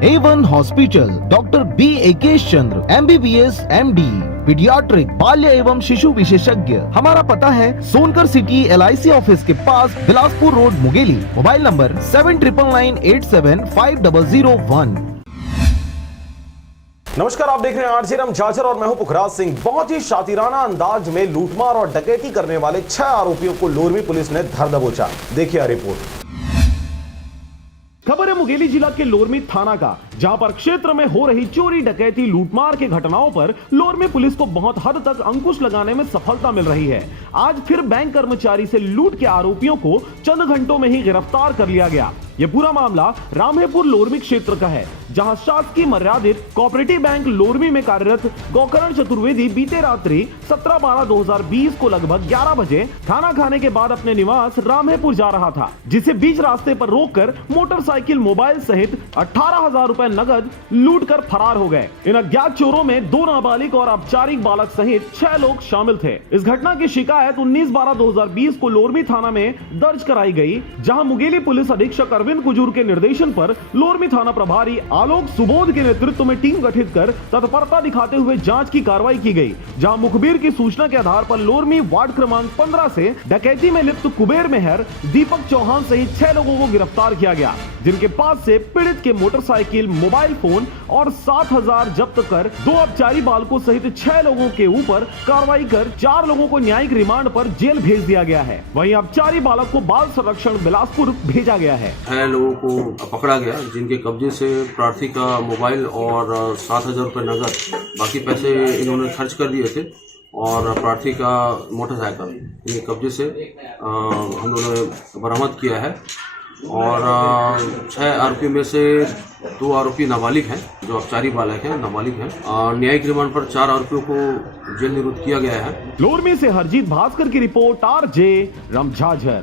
A1 hospital, doctor B एकेश चंद्र, MBBS MD, paediatric, बाल्य एवं शिशु विशेषज्ञ। हमारा पता है सोनकर सिटी LIC ऑफिस के पास, Bilaspur road, Mungeli. Mobile number 7999875001। नमस्कार, आप देख रहे हैं आरजे रमझाझर और मैं हूं पुखराज सिंह। बहुत ही शातिराना अंदाज में लूटमार और डकैती करने वाले 6 आरोपियों को लोरमी पुलिस ने धर दबोचा। देखिए रिपोर्ट। खबर है मुंगेली जिला के लोरमी थाना का, जहां पर क्षेत्र में हो रही चोरी, डकैती, लूटमार के घटनाओं पर लोरमी पुलिस को बहुत हद तक अंकुश लगाने में सफलता मिल रही है। आज फिर बैंक कर्मचारी से लूट के आरोपियों को चंद घंटों में ही गिरफ्तार कर लिया गया। यह पूरा मामला रामहेपुर लोरमी क्षेत्र का है, जहां शासकीय मर्यादित कोऑपरेटिव बैंक लोरमी में कार्यरत गोकर्ण चतुर्वेदी बीते रात्रि 17/12/2020 को लगभग 11 बजे खाना खाने के बाद अपने निवास रामहेपुर जा रहा था, जिसे बीच रास्ते पर रोककर मोटरसाइकिल, मोबाइल सहित 18,000 रुपए नगद लूट कर फरार हो गए। इन अज्ञात चोरों में 2 नाबालिग और औपचारिक बालक सहित 6 लोग शामिल थे। इस घटना की शिकायत 19/12/2020 को लोरमी थाना में दर्ज कराई गई, जहां मुंगेली पुलिस अधीक्षक अरविंद कुजूर के निर्देशन पर लोरमी थाना प्रभारी आलोक सुबोध के नेतृत्व में टीम गठित कर तत्परता दिखाते हुए जांच की कार्रवाई की गई, जहां मुखबिर की सूचना के आधार पर लोरमी वार्ड क्रमांक 15 से डकैती में लिप्त कुबेर मेहर, दीपक चौहान सहित 6 लोगों को गिरफ्तार किया गया, जिनके पास से पीड़ित के मोटरसाइकिल, मोबाइल फोन और 7,000 जब्त कर 2 अपचारी बालकों सहित 6 लोगों के ऊपर कार्रवाई कर 4 लोगों को न्यायिक रिमांड पर जेल भेज दिया गया है। वहीं अपचारी बालक को बाल संरक्षण बिलासपुर भेजा गया है। 6 लोगों को पकड़ा गया, जिनके कब्जे से प्रार्थी का मोबाइल और 7,000 रुपये नगद, बाकी पैसे इन्होंने खर्च कर दिए थे, और प्रार्थी का मोटरसाइकिल इनके कब्जे से हम लोगों ने बरामद किया है। और 6 आरोपी में से 2 आरोपी नाबालिग हैं, जो अपचारी बालक हैं, नाबालिग हैं। न्यायिक रिमांड पर 4 आरोपियों को जेल निरुद्ध किया गया है। लोरमी से हरजीत भास्कर की रिपोर्ट, आरजे रमझाझर।